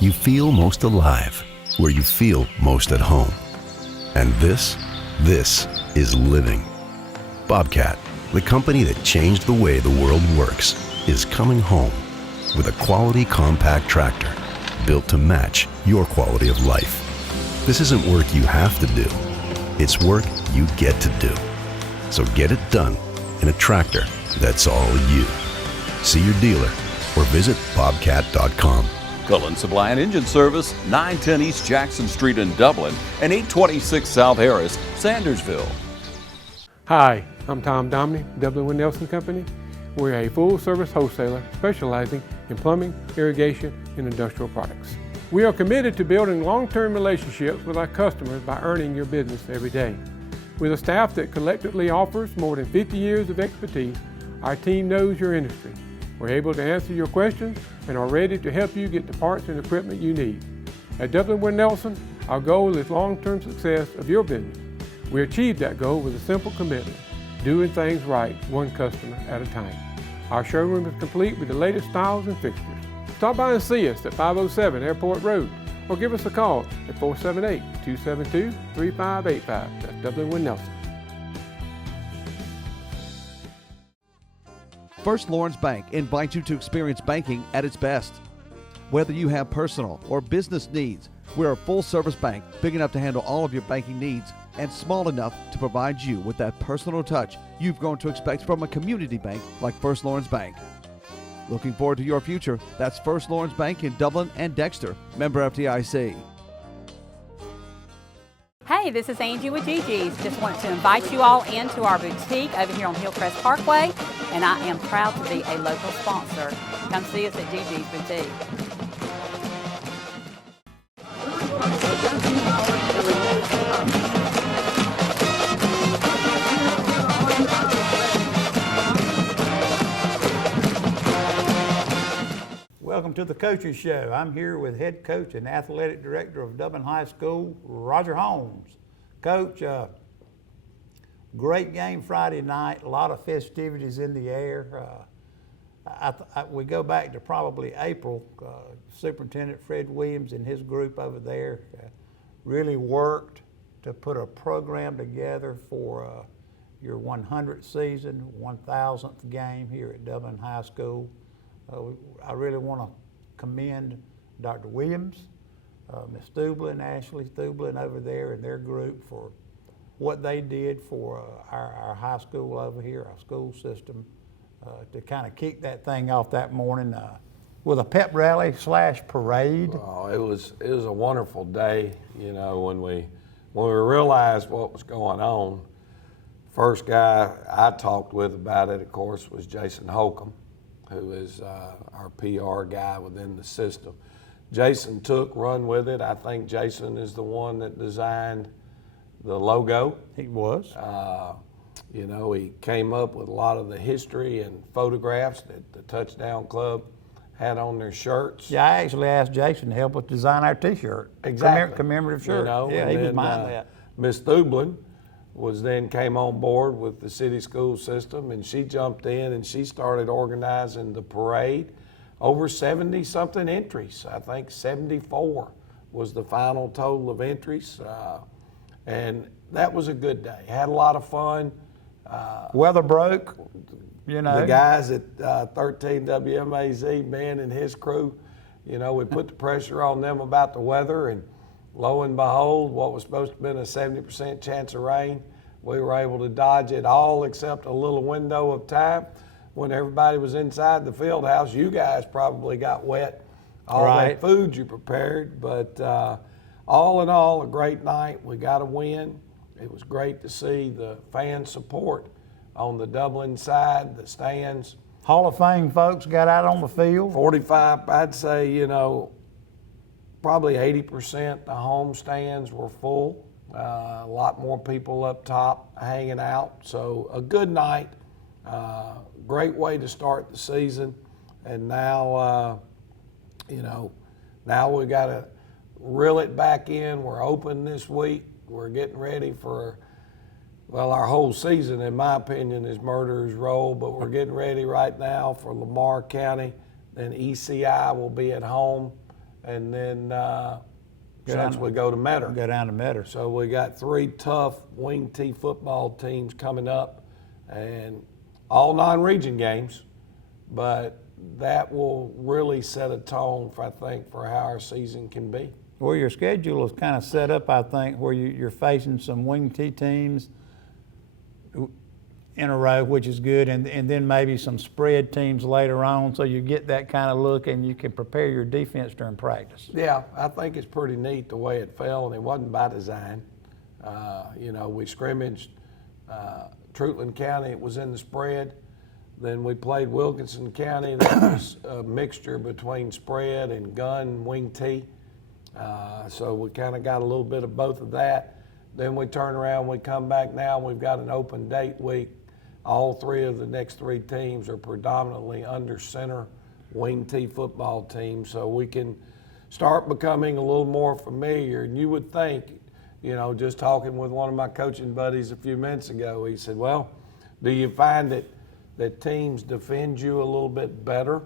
you feel most alive, where you feel most at home. And this is living. Bobcat, the company that changed the way the world works, is coming home with a quality compact tractor built to match your quality of life. This isn't work you have to do. It's work you get to do. So get it done in a tractor that's all you. See your dealer or visit bobcat.com. Cullen Supply and Engine Service, 910 East Jackson Street in Dublin and 826 South Harris, Sandersville. Hi, I'm Tom Domney, Dublin Nelson Company. We're a full-service wholesaler specializing in plumbing, irrigation, and industrial products. We are committed to building long-term relationships with our customers by earning your business every day. With a staff that collectively offers more than 50 years of expertise, our team knows your industry. We're able to answer your questions and are ready to help you get the parts and equipment you need. At Dublin Nelson, our goal is long-term success of your business. We achieve that goal with a simple commitment, doing things right, one customer at a time. Our showroom is complete with the latest styles and fixtures. Stop by and see us at 507 Airport Road or give us a call at 478-272-3585. That's Dublin Nelson. First Lawrence Bank invites you to experience banking at its best. Whether you have personal or business needs, we're a full-service bank big enough to handle all of your banking needs and small enough to provide you with that personal touch you've grown to expect from a community bank like First Lawrence Bank. Looking forward to your future? That's First Lawrence Bank in Dublin and Dexter, member FDIC. Hey, this is Angie with Gigi's. Just want to invite you all into our boutique over here on Hillcrest Parkway, and I am proud to be a local sponsor. Come see us at Gigi's Boutique. Welcome to the Coaches Show. I'm here with head coach and athletic director of Dublin High School, Roger Holmes. Coach, great game Friday night, a lot of festivities in the air. We go back to probably April. Superintendent Fred Williams and his group over there really worked to put a program together for your 100th season, 1,000th game here at Dublin High School. I really want to commend Dr. Williams, Ms. Thublin, Ashley Thublin over there and their group for what they did for our high school over here, our school system, to kind of kick that thing off that morning with a pep rally / parade. Oh, it was a wonderful day, you know, when we realized what was going on. First guy I talked with about it, of course, was Jason Holcomb, who is our PR guy within the system. Jason run with it. I think Jason is the one that designed the logo. He was. You know, he came up with a lot of the history and photographs that the Touchdown Club had on their shirts. Yeah, I actually asked Jason to help us design our T-shirt. Exactly. Commemorative shirt. You know, yeah, he was behind that. Ms. Thublin came on board with the city school system, and she jumped in and she started organizing the parade. Over 70-something entries. I think 74 was the final total of entries. And that was a good day. Had a lot of fun. Weather broke, you know. The guys at 13 WMAZ, Ben and his crew, you know, we put the pressure on them about the weather, and lo and behold, what was supposed to have been a 70% chance of rain, we were able to dodge it all except a little window of time when everybody was inside the field house. You guys probably got wet, all that food you prepared, but all in all, a great night. We got a win. It was great to see the fan support on the Dublin side, the stands. Hall of Fame folks got out on the field. 45, I'd say, you know, probably 80% the home stands were full. A lot more people up top hanging out. So a good night, great way to start the season. And now, you know, now we got to reel it back in. We're open this week. We're getting ready for, well, our whole season, in my opinion, is Murderer's Row, but we're getting ready right now for Lamar County. Then ECI will be at home and then down since we go to Metter. Go down to Metter. So we got 3 tough wing T football teams coming up, and all non-region games, but that will really set a tone, I think, for how our season can be. Well, your schedule is kind of set up, I think, where you're facing some wing T teams in a row, which is good, and then maybe some spread teams later on, so you get that kind of look and you can prepare your defense during practice. Yeah, I think it's pretty neat the way it fell, and it wasn't by design. We scrimmaged Trutland County, it was in the spread. Then we played Wilkinson County, that was a mixture between spread and gun wing T. So we kind of got a little bit of both of that. Then we turn around, we come back now, and we've got an open date week. All 3 of the next 3 teams are predominantly under center wing T football teams, so we can start becoming a little more familiar. And you would think, just talking with one of my coaching buddies a few minutes ago, he said, well, do you find that teams defend you a little bit better,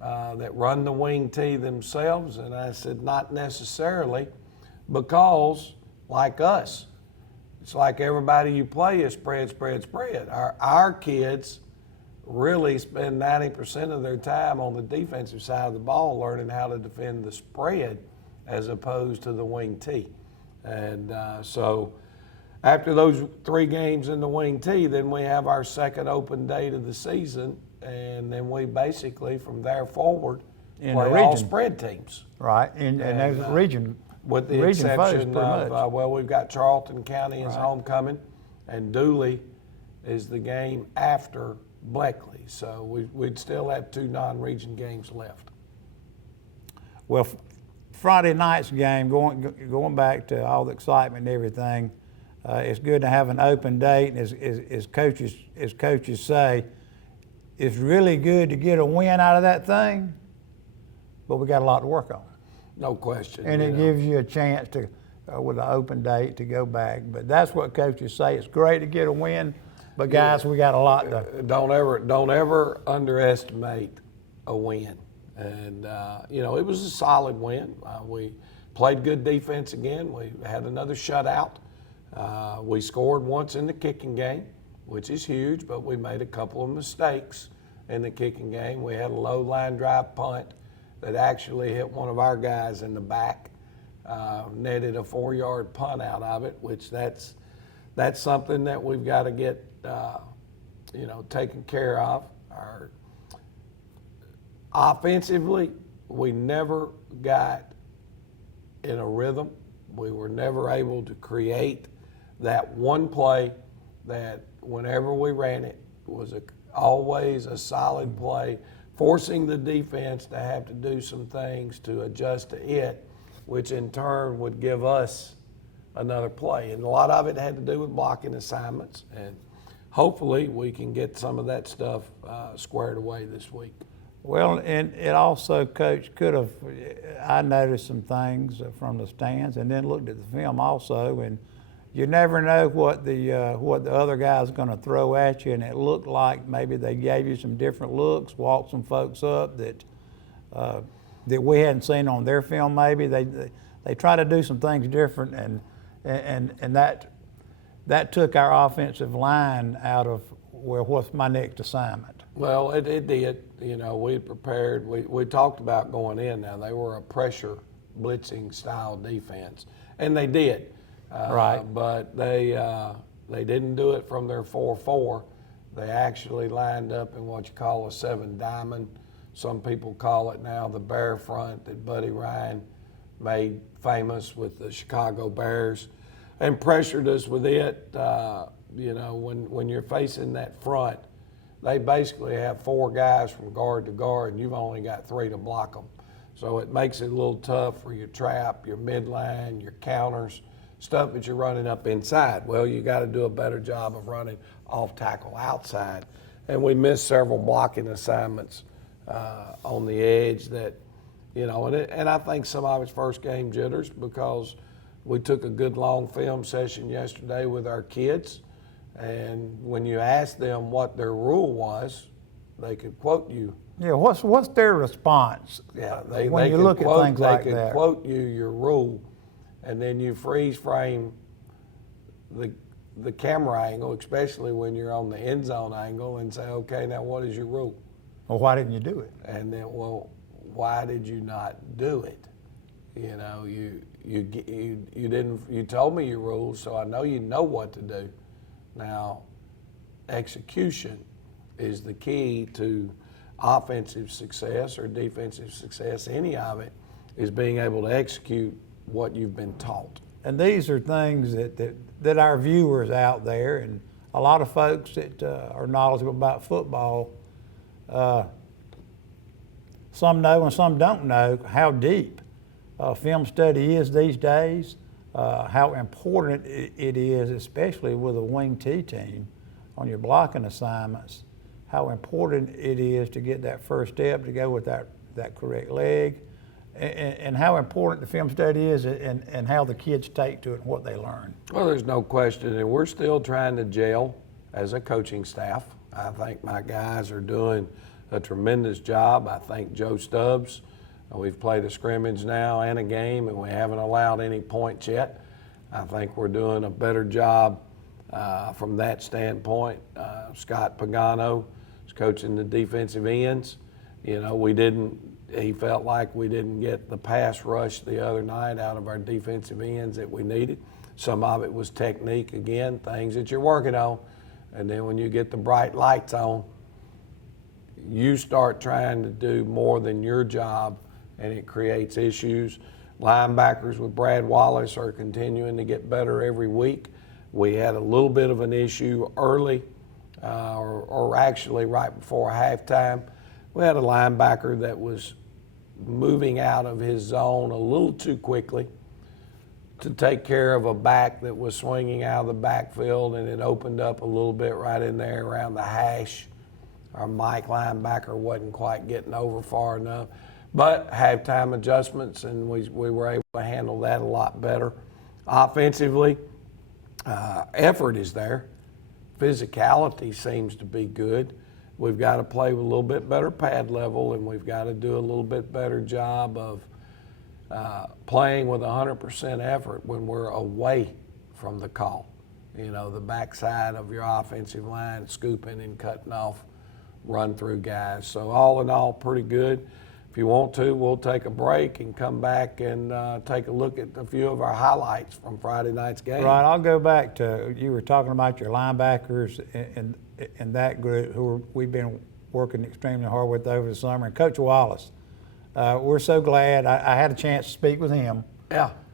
that run the wing T themselves? And I said, not necessarily, because like us, it's like everybody you play is spread, spread, spread. Our kids really spend 90% of their time on the defensive side of the ball learning how to defend the spread as opposed to the wing T. And so after those 3 games in the wing T, then we have our second open date of the season, and then we basically from there forward In play the all region. spread teams. Right, and there's a region. With the region foes, exception pretty of, much. we've got Charlton County as Right. homecoming, and Dooley is the game after Bleckley. So we'd still have 2 non-region games left. Well, Friday night's game, going back to all the excitement and everything, it's good to have an open date. And as coaches say, it's really good to get a win out of that thing, but we got a lot to work on. No question. And it gives you a chance to, with an open date, to go back. But that's what coaches say. It's great to get a win, but guys, we got a lot to. Don't ever underestimate a win. And it was a solid win. We played good defense again. We had another shutout. We scored once in the kicking game, which is huge, but we made a couple of mistakes in the kicking game. We had a low line drive punt that actually hit one of our guys in the back, netted a 4-yard punt out of it, which that's something that we've got to get taken care of. Offensively, we never got in a rhythm. We were never able to create that one play that whenever we ran it was always a solid play, forcing the defense to have to do some things to adjust to it, which in turn would give us another play. And a lot of it had to do with blocking assignments, and hopefully we can get some of that stuff squared away this week. Well, and it also, Coach, I noticed some things from the stands and then looked at the film also, and you never know what the other guy's going to throw at you, and it looked like maybe they gave you some different looks, walked some folks up that we hadn't seen on their film. Maybe they try to do some things different, and that took our offensive line out of what's my next assignment. Well, it did. We prepared. We talked about going in. Now they were a pressure blitzing style defense, and they did. Right. But they didn't do it from their 4-4. They actually lined up in what you call a 7 diamond. Some people call it now the bear front that Buddy Ryan made famous with the Chicago Bears, and pressured us with it. When you're facing that front, they basically have 4 guys from guard to guard, and you've only got 3 to block them. So it makes it a little tough for your trap, your midline, your counters, stuff that you're running up inside. Well, you got to do a better job of running off tackle outside. And we missed several blocking assignments on the edge that, and I think some of it's first game jitters, because we took a good long film session yesterday with our kids. And when you asked them what their rule was, they could quote you Yeah, what's their response? Yeah, when you look at things like they that. can quote you your rule, and then you freeze frame the camera angle, especially when you're on the end zone angle, and say, okay, now what is your rule? Well, why didn't you do it? And then, well, why did you not do it? You know, you didn't. You told me your rules, so I know you know what to do. Now, execution is the key to offensive success or defensive success. Any of it is being able to execute what you've been taught. And these are things that our viewers out there and a lot of folks that are knowledgeable about football, some know and some don't know how deep film study is these days, how important it is, especially with a wing T team on your blocking assignments, how important it is to get that first step to go with that correct leg, and how important the film study is and how the kids take to it and what they learn. Well, there's no question, and we're still trying to gel as a coaching staff. I think my guys are doing a tremendous job. I think Joe Stubbs, we've played a scrimmage now and a game, and we haven't allowed any points yet. I think we're doing a better job from that standpoint. Scott Pagano is coaching the defensive ends. You know, he felt like we didn't get the pass rush the other night out of our defensive ends that we needed. Some of it was technique, again, things that you're working on. And then when you get the bright lights on, you start trying to do more than your job, and it creates issues. Linebackers with Brad Wallace are continuing to get better every week. We had a little bit of an issue early, or actually right before halftime. We had a linebacker that was moving out of his zone a little too quickly to take care of a back that was swinging out of the backfield, and it opened up a little bit right in there around the hash. Our Mike linebacker wasn't quite getting over far enough. But halftime adjustments, and we were able to handle that a lot better. Offensively, effort is there. Physicality seems to be good. We've got to play with a little bit better pad level, and we've got to do a little bit better job of playing with 100% effort when we're away from the call. You know, the backside of your offensive line, scooping and cutting off run-through guys. So all in all, pretty good. If you want to, we'll take a break and come back and take a look at a few of our highlights from Friday night's game. Right, I'll go back to, you were talking about your linebackers and that group who we've been working extremely hard with over the summer. And Coach Wallace, we're so glad. I had a chance to speak with him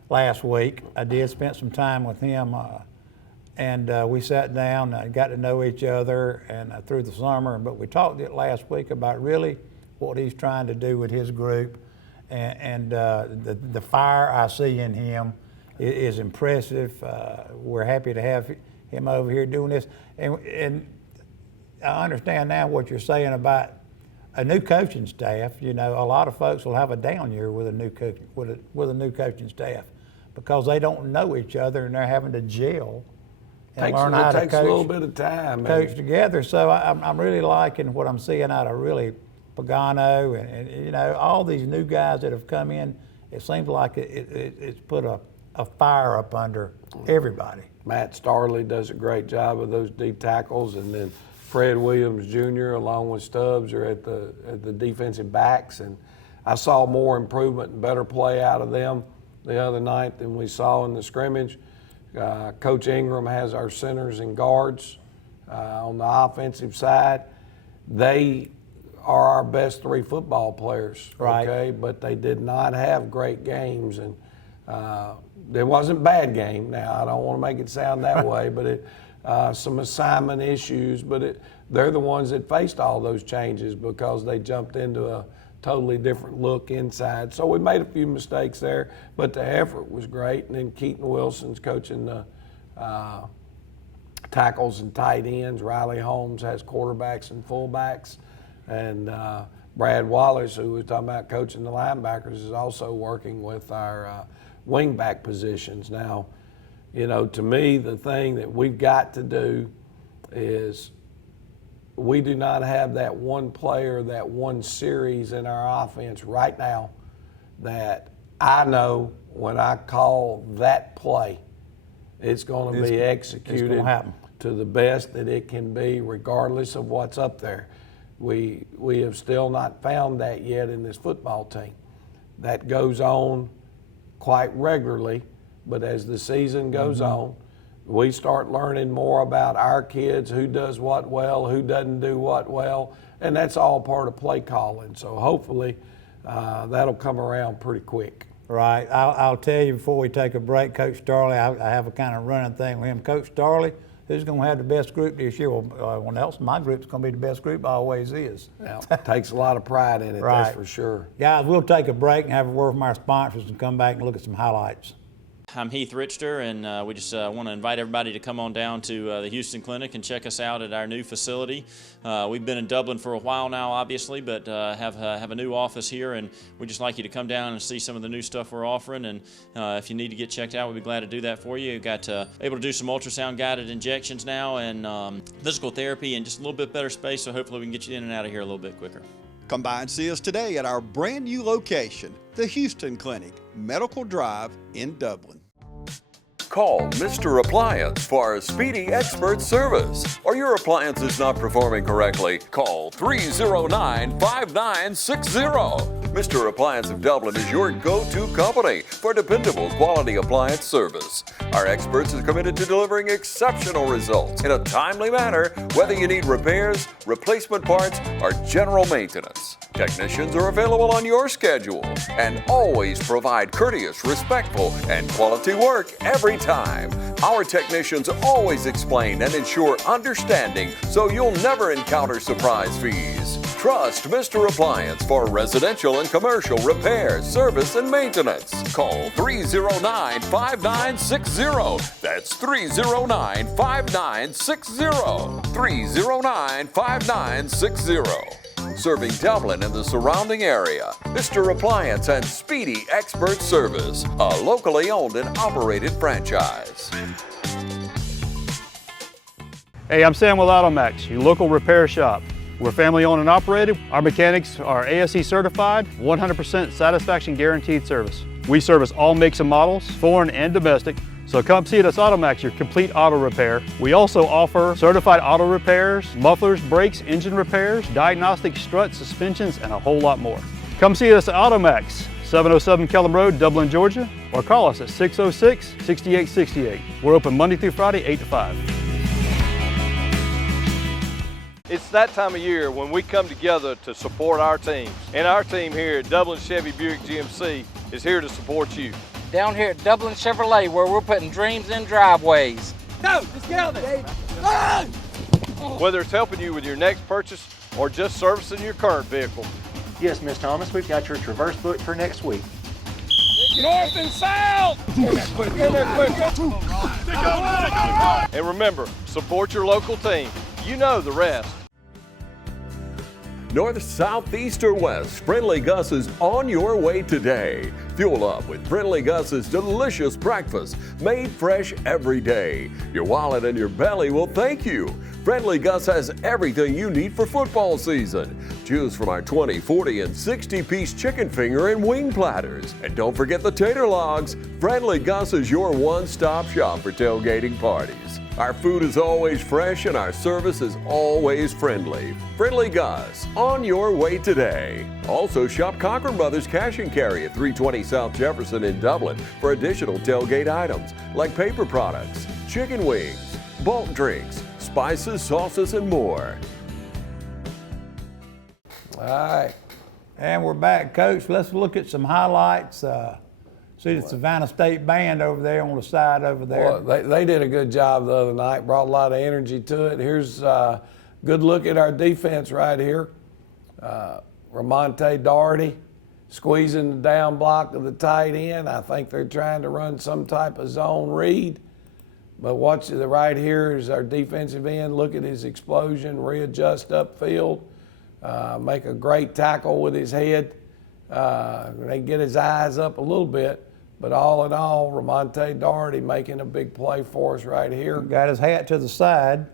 last week. I did spend some time with him, and we sat down and got to know each other and through the summer. But we talked last week about really what he's trying to do with his group, and the fire I see in him is impressive. We're happy to have him over here doing this, and I understand now what you're saying about a new coaching staff. You know, a lot of folks will have a down year with a new new coaching staff because they don't know each other and they're having to gel and learn how to coach. It takes a little bit of time. Coach together. So I'm really liking what I'm seeing out of really Pagano and you know, all these new guys that have come in. It seems like it's put a fire up under everybody. Matt Starley does a great job of those deep tackles, and then Fred Williams Jr. along with Stubbs are at the defensive backs, and I saw more improvement and better play out of them the other night than we saw in the scrimmage. Coach Ingram has our centers and guards on the offensive side. They are our best three football players, right? Okay, but they did not have great games, and there wasn't bad game. Now I don't want to make it sound that way, but some assignment issues. But they're the ones that faced all those changes because they jumped into a totally different look inside. So we made a few mistakes there, but the effort was great. And then Keaton Wilson's coaching the tackles and tight ends. Riley Holmes has quarterbacks and fullbacks. And Brad Wallace, who was talking about coaching the linebackers, is also working with our wingback positions. Now, you know, to me, the thing that we've got to do is we do not have that one player, that one series in our offense right now that I know when I call that play, it's going to be executed to the best that it can be, regardless of what's up there. We have still not found that yet in this football team. That goes on quite regularly, but as the season goes on, we start learning more about our kids, who does what well, who doesn't do what well, and that's all part of play calling. So hopefully that'll come around pretty quick. Right. I'll tell you before we take a break, Coach Starley, I have a kind of running thing with him. Coach Starley, who's going to have the best group this year? Well, Nelson, my group's going to be the best group, always is. Now, takes a lot of pride in it, right. That's for sure. Guys, we'll take a break and have a word from our sponsors and come back and look at some highlights. I'm Heath Richter, and we just want to invite everybody to come on down to the Houston Clinic and check us out at our new facility. We've been in Dublin for a while now, obviously, but have a new office here, and we'd just like you to come down and see some of the new stuff we're offering. And if you need to get checked out, we'd be glad to do that for you. We've got able to do some ultrasound-guided injections now, and physical therapy, and just a little bit better space, so hopefully we can get you in and out of here a little bit quicker. Come by and see us today at our brand new location, the Houston Clinic, Medical Drive in Dublin. Call Mr. Appliance for a speedy expert service. Are your appliances not performing correctly? Call 309-5960. Mr. Appliance of Dublin is your go-to company for dependable quality appliance service. Our experts are committed to delivering exceptional results in a timely manner, whether you need repairs, replacement parts, or general maintenance. Technicians are available on your schedule and always provide courteous, respectful, and quality work every time. Our technicians always explain and ensure understanding so you'll never encounter surprise fees. Trust Mr. Appliance for residential and commercial repair, service, and maintenance. Call 309-5960. That's 309-5960. 309-5960. Serving Dublin and the surrounding area. Mr. Appliance and Speedy Expert Service, a locally owned and operated franchise. Hey, I'm Sam with Automax, your local repair shop. We're family owned and operated. Our mechanics are ASE certified, 100% satisfaction guaranteed service. We service all makes and models, foreign and domestic. So come see us at Automax, your complete auto repair. We also offer certified auto repairs, mufflers, brakes, engine repairs, diagnostic struts, suspensions, and a whole lot more. Come see us at Automax, 707 Kellum Road, Dublin, Georgia, or call us at 606-6868. We're open Monday through Friday, 8 to 5. It's that time of year when we come together to support our teams. And our team here at Dublin Chevy Buick GMC is here to support you. Down here at Dublin Chevrolet, where we're putting dreams in driveways. Go! Let's get out there! Whether it's helping you with your next purchase or just servicing your current vehicle. Yes, Miss Thomas, we've got your Traverse booked for next week. North and south! Get there quick! And remember, support your local team. You know the rest. North, south, east, or west, Friendly Gus is on your way today. Fuel up with Friendly Gus's delicious breakfast, made fresh every day. Your wallet and your belly will thank you. Friendly Gus has everything you need for football season. Choose from our 20, 40, and 60-piece chicken finger and wing platters. And don't forget the tater logs. Friendly Gus is your one-stop shop for tailgating parties. Our food is always fresh and our service is always friendly. Friendly Gus, on your way today. Also shop Cochran Brothers Cash and Carry at 320 South Jefferson in Dublin for additional tailgate items like paper products, chicken wings, bulk drinks, spices, sauces, and more. All right, and we're back, Coach. Let's look at some highlights. See the Savannah State Band over there on the side over there. Well, they did a good job the other night, brought a lot of energy to it. Here's a good look at our defense right here. Ramonte Doherty squeezing the down block of the tight end. I think they're trying to run some type of zone read. But watch the right here is our defensive end. Look at his explosion, readjust upfield, make a great tackle with his head. They get his eyes up a little bit. But all in all, Ramonte Doherty making a big play for us right here. Got his hat to the side.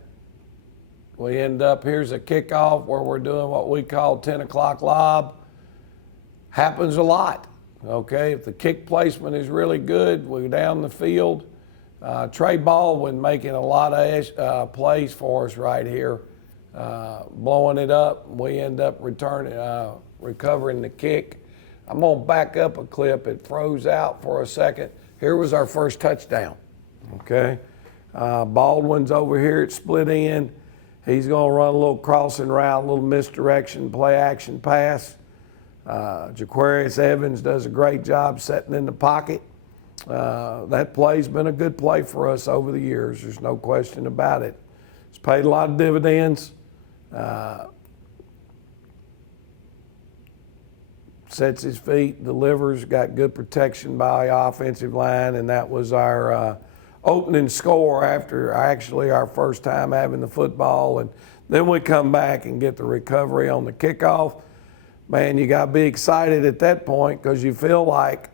We end up, here's a kickoff where we're doing what we call 10 o'clock lob. Happens a lot, okay? If the kick placement is really good, we're down the field. Trey Baldwin making a lot of plays for us right here, blowing it up. We end up recovering the kick. I'm gonna back up a clip. It froze out for a second. Here was our first touchdown, okay? Baldwin's over here at split end. He's gonna run a little crossing route, a little misdirection, play action pass. Jaquarius Evans does a great job setting in the pocket. That play's been a good play for us over the years. There's no question about it. It's paid a lot of dividends. Sets his feet, delivers, got good protection by the offensive line, and that was our opening score after actually our first time having the football. And then we come back and get the recovery on the kickoff. Man, you got to be excited at that point because you feel like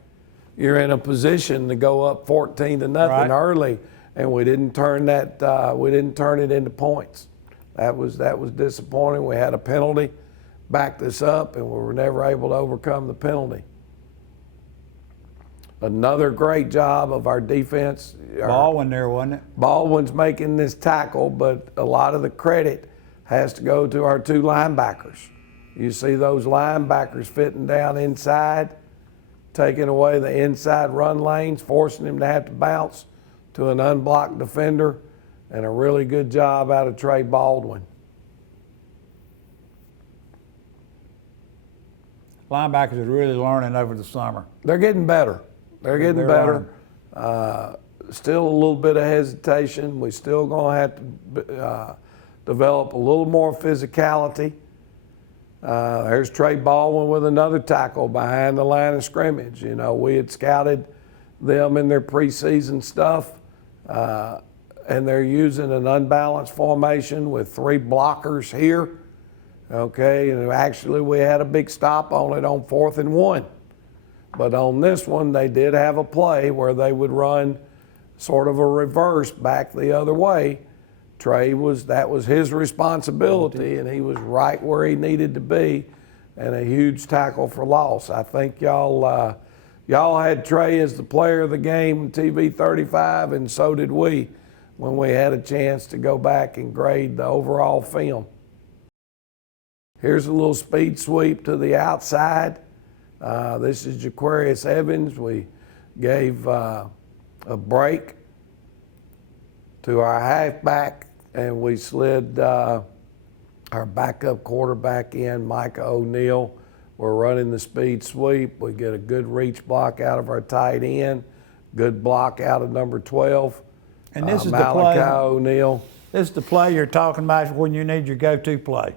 you're in a position to go up 14-0 early, and we didn't turn that. We didn't turn it into points. That was disappointing. We had a penalty, backed us up, and we were never able to overcome the penalty. Another great job of our defense. Baldwin there, wasn't it? Baldwin's making this tackle, but a lot of the credit has to go to our two linebackers. You see those linebackers fitting down inside, taking away the inside run lanes, forcing him to have to bounce to an unblocked defender, and a really good job out of Trey Baldwin. Linebackers are really learning over the summer. They're getting better. They're getting better. Still a little bit of hesitation. We still gonna have to develop a little more physicality. There's Trey Baldwin with another tackle behind the line of scrimmage. You know, we had scouted them in their preseason stuff, and they're using an unbalanced formation with three blockers here. Okay, and actually we had a big stop on it on 4th and 1. But on this one, they did have a play where they would run sort of a reverse back the other way. That was his responsibility, and he was right where he needed to be, and a huge tackle for loss. I think y'all had Trey as the player of the game, TV 35, and so did we when we had a chance to go back and grade the overall film. Here's a little speed sweep to the outside. This is Jaquarius Evans. We gave a break to our halfback, and we slid our backup quarterback in, Micah O'Neal. We're running the speed sweep. We get a good reach block out of our tight end, good block out of number 12. And this is Malachi the play. O'Neal. This is the play you're talking about when you need your go-to play.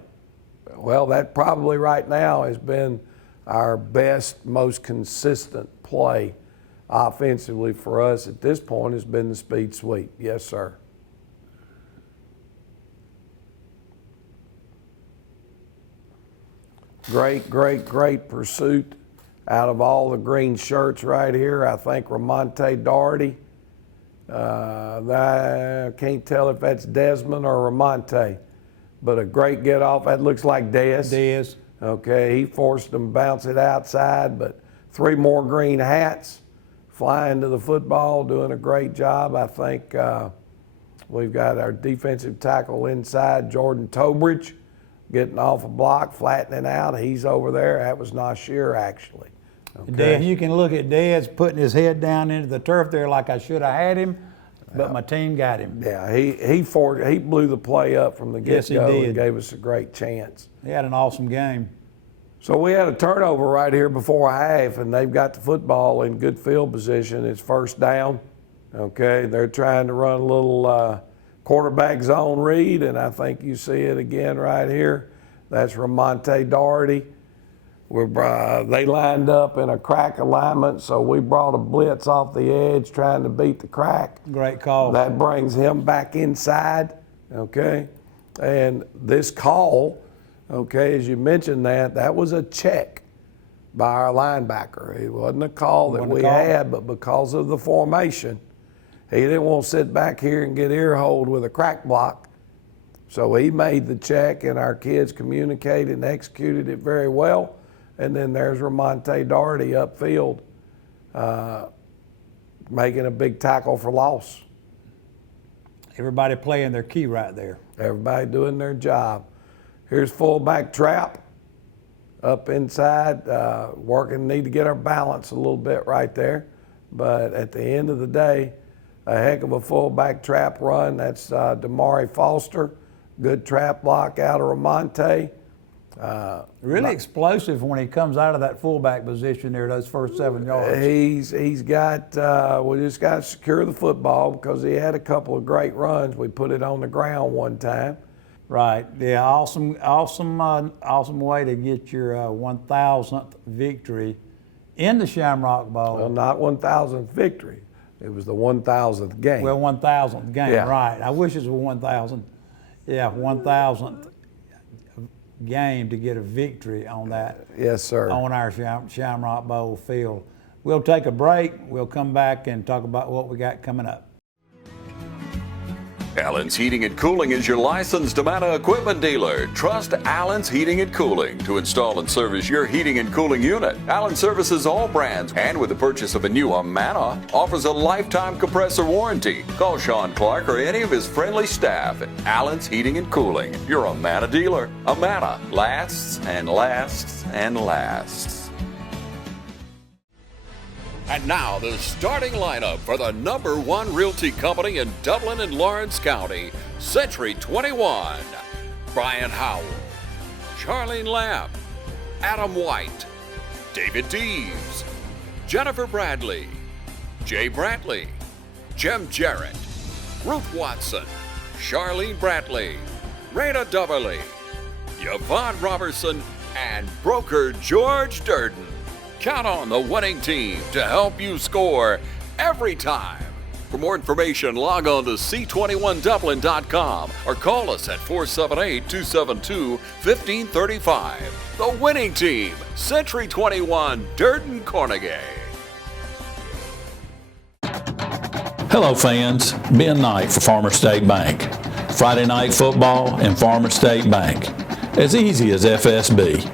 Well, that probably right now has been our best, most consistent play offensively for us at this point has been the speed sweep. Yes, sir. Great, great, great pursuit out of all the green shirts right here. I think Ramonte Doherty. I can't tell if that's Desmond or Ramonte, but a great get off. That looks like Dez. Okay, he forced them to bounce it outside, but 3 more green hats flying to the football, doing a great job. I think we've got our defensive tackle inside, Jordan Tobridge, getting off a block, flattening out. He's over there. That was Nasir, actually. Okay. You can look at Dez putting his head down into the turf there like I should have had him, but my team got him. Yeah, he blew the play up from the get-go and gave us a great chance. He had an awesome game. So we had a turnover right here before half, and they've got the football in good field position. It's first down. Okay, they're trying to run a little quarterback zone read, and I think you see it again right here. That's Ramonte Doherty. They lined up in a crack alignment, so we brought a blitz off the edge trying to beat the crack. Great call. That brings him back inside, okay? And this call, okay, as you mentioned that was a check by our linebacker. It wasn't a call that we had, but because of the formation, he didn't want to sit back here and get ear-holed with a crack block. So he made the check, and our kids communicated and executed it very well. And then there's Ramonte Doherty upfield making a big tackle for loss. Everybody playing their key right there. Everybody doing their job. Here's fullback trap up inside, working, need to get our balance a little bit right there. But at the end of the day, a heck of a fullback trap run. That's Damari Foster. Good trap block out of Ramonte. Really explosive when he comes out of that fullback position there, those first 7 yards. He's got, we just got to secure the football because he had a couple of great runs. We put it on the ground one time. Right, yeah, awesome way to get your 1,000th victory in the Shamrock Bowl. Well, not 1,000th victory. It was the 1,000th game. Well, 1,000th game, Yeah. right. I wish it was 1,000. Yeah, 1,000th game to get a victory on that. Yes, sir. On our Shamrock Bowl field. We'll take a break. We'll come back and talk about what we got coming up. Allen's Heating and Cooling is your licensed Amana equipment dealer. Trust Allen's Heating and Cooling to install and service your heating and cooling unit. Allen services all brands, and with the purchase of a new Amana, offers a lifetime compressor warranty. Call Sean Clark or any of his friendly staff at Allen's Heating and Cooling, your Amana dealer. Amana lasts and lasts and lasts. And now the starting lineup for the #1 realty company in Dublin and Lawrence County, Century 21. Brian Howell, Charlene Lamb, Adam White, David Deves, Jennifer Bradley, Jay Brantley, Jim Jarrett, Ruth Watson, Charlene Brantley, Raina Duverly, Yvonne Robertson, and broker George Durden. Count on the winning team to help you score every time. For more information, log on to c21dublin.com or call us at 478-272-1535. The winning team, Century 21, Durden Carnegie. Hello fans, Ben Knight for Farmer State Bank. Friday night football and Farmer State Bank. As easy as FSB.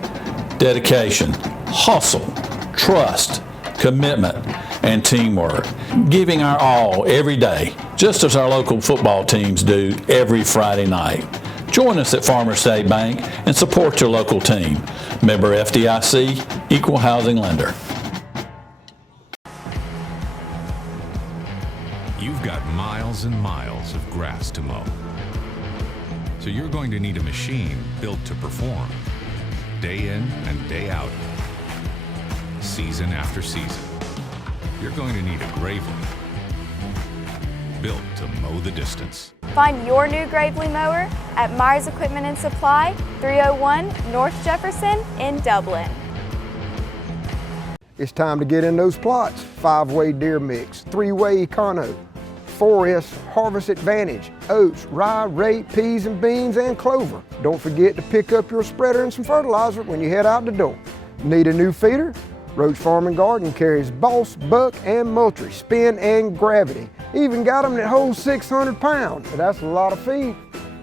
Dedication, hustle, trust, commitment, and teamwork. Giving our all every day, just as our local football teams do every Friday night. Join us at Farmer State Bank and support your local team. Member FDIC, Equal Housing Lender. You've got miles and miles of grass to mow. So you're going to need a machine built to perform, day in and day out, season after season. You're going to need a Gravely, built to mow the distance. Find your new Gravely mower at Myers Equipment and Supply, 301 North Jefferson in Dublin. It's time to get in those plots. 5-way deer mix, 3-way Econo, 4S Harvest Advantage, oats, rye, rape, peas and beans, and clover. Don't forget to pick up your spreader and some fertilizer when you head out the door. Need a new feeder? Roach Farm and Garden carries Boss, Buck, and Moultrie, Spin, and Gravity. Even got them that hold 600 pounds. That's a lot of feed.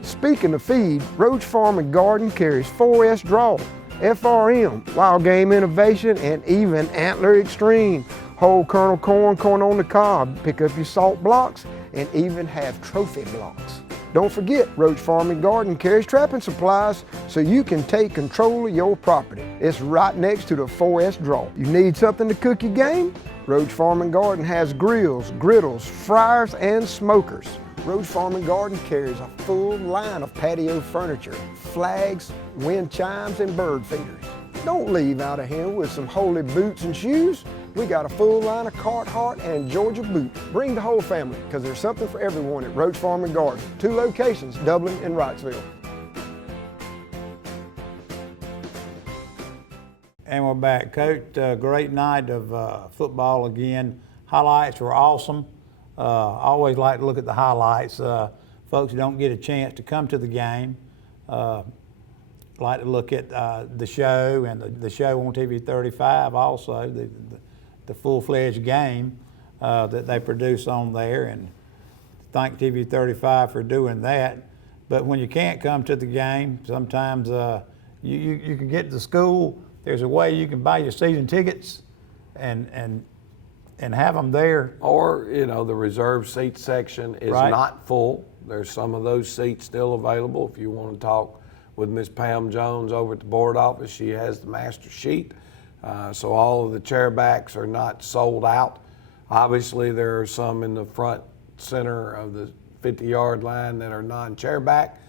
Speaking of feed, Roach Farm and Garden carries 4S Draw, FRM, Wild Game Innovation, and even Antler Extreme. Whole kernel corn, corn on the cob. Pick up your salt blocks and even have trophy blocks. Don't forget, Roach Farm and Garden carries trapping supplies so you can take control of your property. It's right next to the 4S Draw. You need something to cook your game? Roach Farm and Garden has grills, griddles, fryers, and smokers. Roach Farm and Garden carries a full line of patio furniture, flags, wind chimes, and bird feeders. Don't leave out of here with some holy boots and shoes. We got a full line of Carhartt and Georgia boots. Bring the whole family, because there's something for everyone at Roach Farm and Garden. 2 locations, Dublin and Wrightsville. And we're back, Coach. Great night of football again. Highlights were awesome. I always like to look at the highlights. Folks who don't get a chance to come to the game like to look at the show, and the show on TV 35 also, the full-fledged game that they produce on there, and thank TV 35 for doing that. But when you can't come to the game, sometimes you can get to school. There's a way you can buy your season tickets and have them there. Or, you know, the reserve seat section is not full. There's some of those seats still available. If you want to talk with Miss Pam Jones over at the board office, she has the master sheet. So all of the chair backs are not sold out. Obviously, there are some in the front center of the 50-yard line that are non-chair back.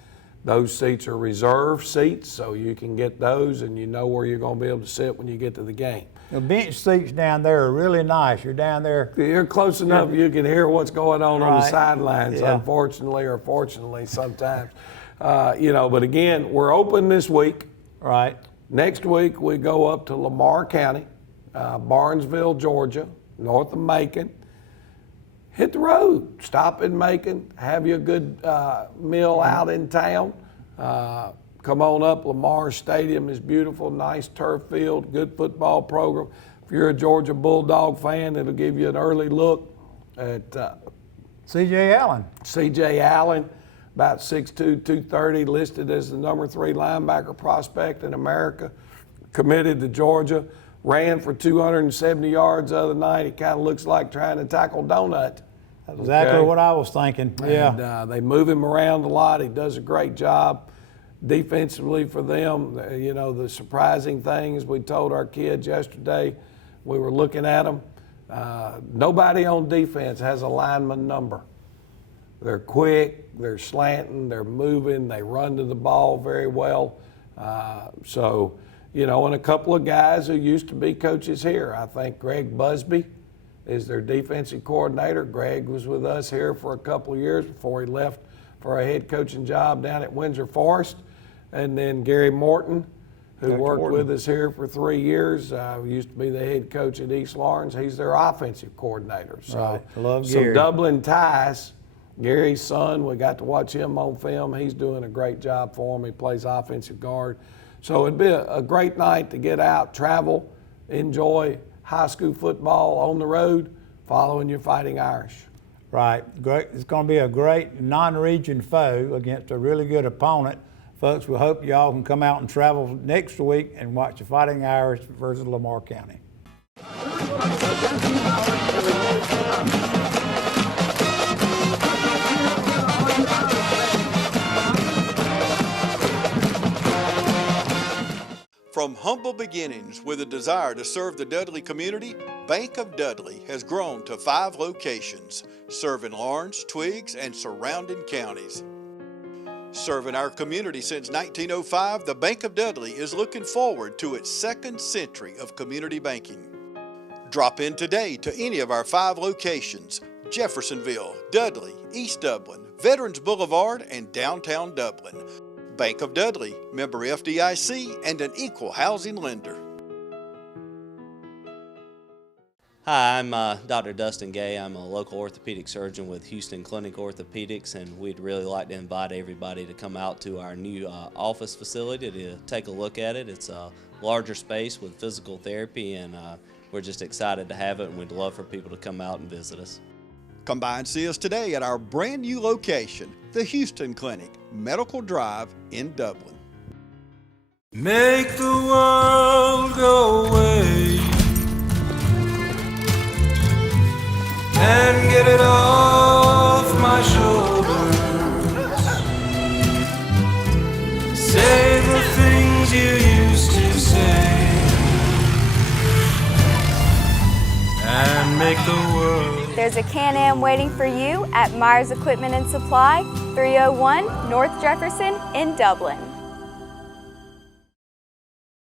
Those seats are reserved seats, so you can get those and you know where you're going to be able to sit when you get to the game. The bench seats down there are really nice. You're down there. You're close enough you can hear what's going on the sidelines, unfortunately or fortunately sometimes. You know, but again, we're open this week. Right. Next week, we go up to Lamar County, Barnesville, Georgia, north of Macon. Hit the road, stop in Macon, have you a good meal out in town. Come on up. Lamar Stadium is beautiful, nice turf field, good football program. If you're a Georgia Bulldog fan, it'll give you an early look at C.J. Allen. C.J. Allen, about 6'2", 230, listed as the number 3 linebacker prospect in America. Committed to Georgia, ran for 270 yards the other night. It kind of looks like trying to tackle Donut. That's exactly what I was thinking. And, they move him around a lot. He does a great job. Defensively for them, you know, the surprising things we told our kids yesterday, we were looking at them. Nobody on defense has a lineman number. They're quick, they're slanting, they're moving, they run to the ball very well. So, you know, and a couple of guys who used to be coaches here. I think Greg Busby is their defensive coordinator. Greg was with us here for a couple of years before he left for a head coaching job down at Windsor Forest. And then Gary Morton, who worked with us here for 3 years, used to be the head coach at East Lawrence. He's their offensive coordinator. So Love Gary. some Dublin ties. Gary's son, we got to watch him on film. He's doing a great job for him. He plays offensive guard. So it'd be a great night to get out, travel, enjoy high school football on the road, following your Fighting Irish. Right. Great. It's going to be a great non-region foe against a really good opponent. Folks, we hope y'all can come out and travel next week and watch the Fighting Irish versus Lamar County. From humble beginnings with a desire to serve the Dudley community, Bank of Dudley has grown to 5 locations, serving Lawrence, Twiggs, and surrounding counties. Serving our community since 1905, the Bank of Dudley is looking forward to its 2nd century of community banking. Drop in today to any of our 5 locations: Jeffersonville, Dudley, East Dublin, Veterans Boulevard, and downtown Dublin. Bank of Dudley, member FDIC, and an equal housing lender. Hi, I'm Dr. Dustin Gay. I'm a local orthopedic surgeon with Houston Clinic Orthopedics, and we'd really like to invite everybody to come out to our new office facility to take a look at it. It's a larger space with physical therapy, and we're just excited to have it, and we'd love for people to come out and visit us. Come by and see us today at our brand new location, the Houston Clinic, Medical Drive in Dublin. Make the world go away and get it off my shoulders. Say the things you used to say and make the world. There's a Can-Am waiting for you at Myers Equipment and Supply, 301 North Jefferson in Dublin.